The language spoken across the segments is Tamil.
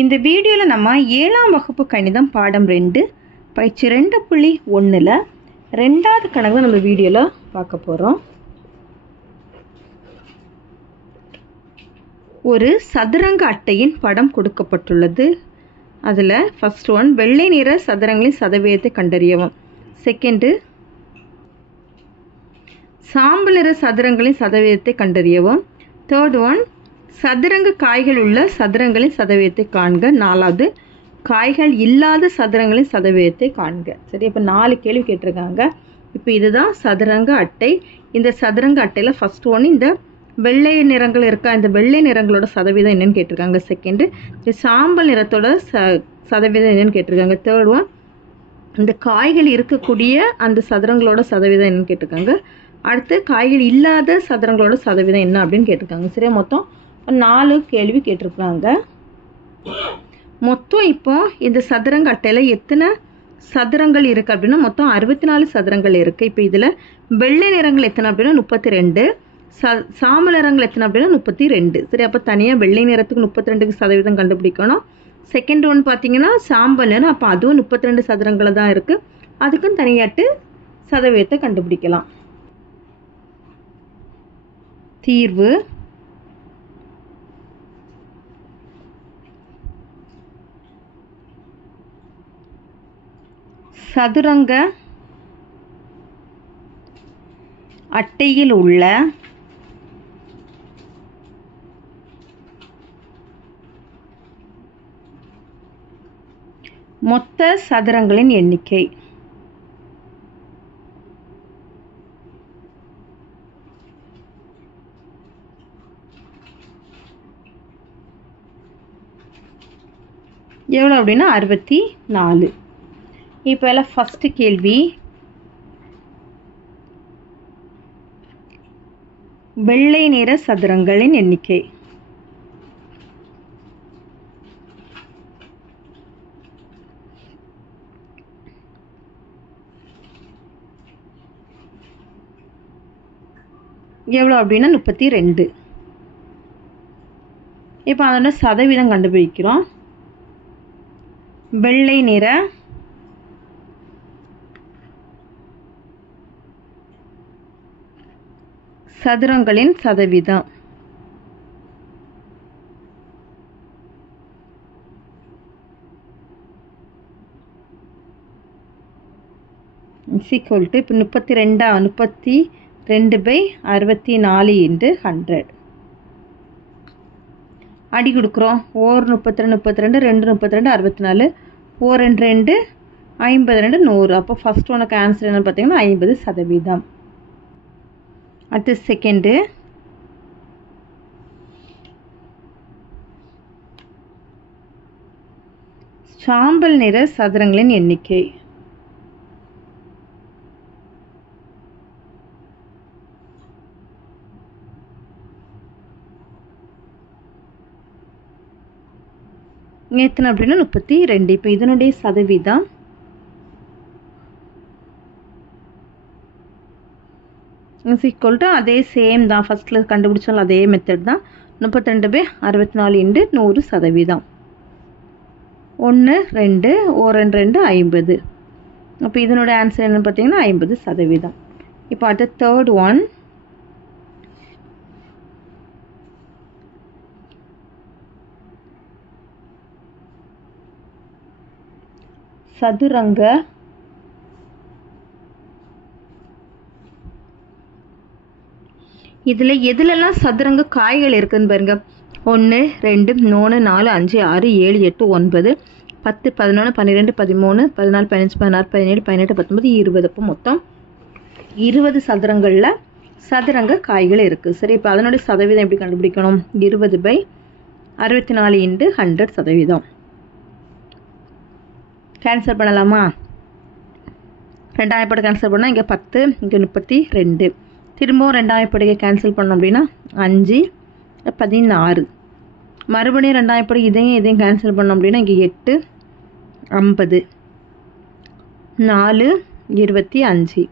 இந்த வீடியோவில் நம்ம 7ஆம் வகுப்பு கணிதம் பாடம் 2 பயிற்சி 2.1ல் ரெண்டாவது கணக்கு நம்ம வீடியோவில் பார்க்க போகிறோம். ஒரு சதுரங்க அட்டையின் படம் கொடுக்கப்பட்டுள்ளது. அதில் ஃபர்ஸ்ட் ஒன் வெள்ளை நிற சதுரங்களின் சதவீதத்தை கண்டறியவும். செகண்டு சாம்பல் நிற சதுரங்களின் சதவீதத்தை கண்டறியவும். தேர்ட் ஒன் சதுரங்க காய்கள் உள்ள சதுரங்களின் சதவீதத்தை காண்க. நாலாவது காய்கள் இல்லாத சதுரங்களின் சதவீதத்தை காண்க. சரி, இப்போ 4 கேள்வி கேட்டிருக்காங்க. இப்போ இதுதான் சதுரங்க அட்டை. இந்த சதுரங்க அட்டையில் ஃபர்ஸ்ட் ஒன் இந்த வெள்ளை நிறங்கள் இருக்கா, இந்த வெள்ளை நிறங்களோட சதவீதம் என்னன்னு கேட்டிருக்காங்க. செகண்டு இந்த சாம்பல் நிறத்தோட சதவீதம் என்னன்னு கேட்டிருக்காங்க. தேர்ட் ஒன் இந்த காய்கள் இருக்கக்கூடிய அந்த சதுரங்களோட சதவீதம் என்னன்னு கேட்டிருக்காங்க. அடுத்து காய்கள் இல்லாத சதுரங்களோட சதவீதம் என்ன அப்படின்னு கேட்டிருக்காங்க. சரியா, மொத்தம் 4 கேள்வி கேட்டிருக்காங்க. மொத்தம் இப்போ இந்த சதுரங்க அட்டையில் எத்தனை சதுரங்கள் இருக்குது அப்படின்னா மொத்தம் 64 சதுரங்கள் இருக்குது. இப்போ இதில் வெள்ளை நிறங்கள் எத்தனை அப்படின்னா 32, சாம்பல் நிறங்கள் எத்தனை அப்படின்னா 32. சரி, அப்போ தனியாக வெள்ளை நிறத்துக்கு 32 சதவீதம் கண்டுபிடிக்கணும். செகண்ட் ஒன் பார்த்தீங்கன்னா சாம்பல் நிறம், அப்போ அதுவும் 32 சதுரங்கள் தான் இருக்குது. அதுக்கும் தனியாட்டு சதவீதத்தை கண்டுபிடிக்கலாம். தீர்வு சதுரங்க அட்டையில் உள்ள மொத்த சதுரங்களின் எண்ணிக்கை எவ்வளோ அப்படின்னா 64. இப்போ எல்லாம் ஃபர்ஸ்ட் கேள்வி, வெள்ளை நிற சதுரங்களின் எண்ணிக்கை. எவ்வளோ அப்படின்னா 32. இப்போ அதோட சதவீதம் கண்டுபிடிக்கிறோம். வெள்ளை நிற சதுரங்களின் சதவீதம் ஈக்குவல் டு இப்போ 32/64 × 100 அடி கொடுக்குறோம். 1 32 32 2 32 64 4 2 52 100. அப்போ ஃபர்ஸ்ட் உனக்கு ஆன்சர் என்னன்னு பார்த்தீங்கன்னா 50%. அடுத்து செகண்டு சாம்பல் நிற சதுரங்களின் எண்ணிக்கை. எத்தனை அப்படின்னா 32. இப்போ இதனுடைய சதவீதம் ஈக்குவல் டு அதே சேம் தான், ஃபர்ஸ்ட்ல கண்டுபிடிச்சாலும் அதே மெத்தட் தான். 32/64 × 100%. 1 2 1 2 50. அப்போ இதனோட ஆன்சர் என்னன்னு பார்த்தீங்கன்னா 50%. இப்போ அடுத்த தேர்ட் ஒன் சதுரங்க இதில் எதுலெல்லாம் சதுரங்க காய்கள் இருக்குதுன்னு பாருங்க. 1 2 3 4 5 6 7 8 9 10 11 12 13 14 15 16 17 18 19 20. அப்போ மொத்தம் 20 சதுரங்களில் சதுரங்க காய்கள் இருக்குது. சரி, இப்போ அதனுடைய சதவீதம் எப்படி கண்டுபிடிக்கணும்? 20/64 × 100%. கேன்சல் பண்ணலாமா? 2ஆம் படி கேன்சல் பண்ணால் இங்கே 10 இங்கே 32. திரும்பவும் 2ஆம் படியை கேன்சல் பண்ணோம் அப்படின்னா 5 16. மறுபடியும் 2ஆம் படி இதையும் கேன்சல் பண்ணோம் அப்படின்னா இங்கே 8 50 4 25.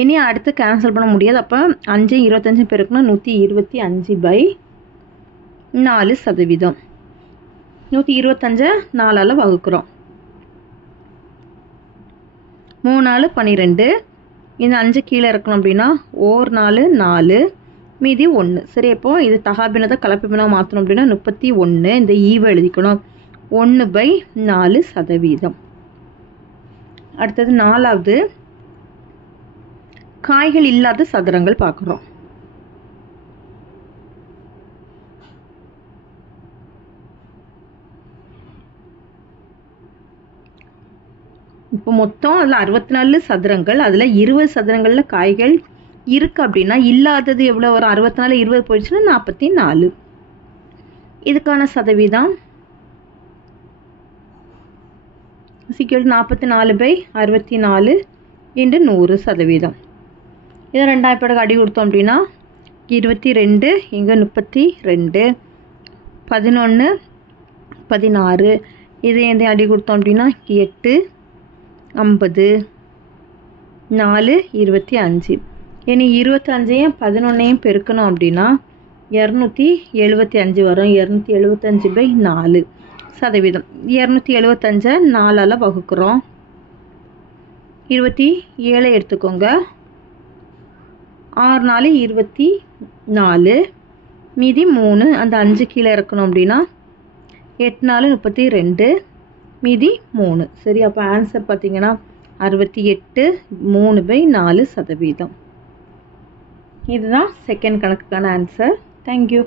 இனி அடுத்து கேன்சல் பண்ண முடியாது. அப்போ 5 25 பெருக்குனா 125/4%. 125 4ஆல் வகுக்கிறோம். 3 4 12. இந்த 5 கீழே இருக்கணும் அப்படின்னா 1 4 4 மீதி 1. சரி, இப்போ இது தகாபினதை கலப்பினதாக மாற்றணும் அப்படின்னா 31. இந்த ஈவை எழுதிக்கணும். 1/4%. அடுத்தது 4வது காய்கள் இல்லாத சதுரங்கள் பார்க்குறோம். இப்போ மொத்தம் அதில் 64 சதுரங்கள், அதில் 20 சதுரங்களில் காய்கள் இருக்குது அப்படின்னா இல்லாதது எவ்வளோ வரும்? 64 20 போயிடுச்சுன்னா 44. இதுக்கான சதவீதம் 44/64 × 100%. இதை 2 பேருக்கு அடி கொடுத்தோம் அப்படின்னா 22 இங்கே 32 11 16. இதை அடி கொடுத்தோம் அப்படின்னா 8 50 4 25. இனி 25ஐயும் 11ஐயும் பெருக்கணும் அப்படின்னா 275 வரும். 275/4%. 275 4ஆல் வகுக்கிறோம். 27 எடுத்துக்கோங்க. 6 4 24 மீதி 3. அந்த 5 கீழே இறக்கணும் அப்படின்னா 8 4 32 மீதி 3. சரி, அப்போ ஆன்சர் பார்த்தீங்கன்னா 68 3/4%. இதுதான் செகண்ட் கணக்குக்கான ஆன்சர். தேங்க்யூ.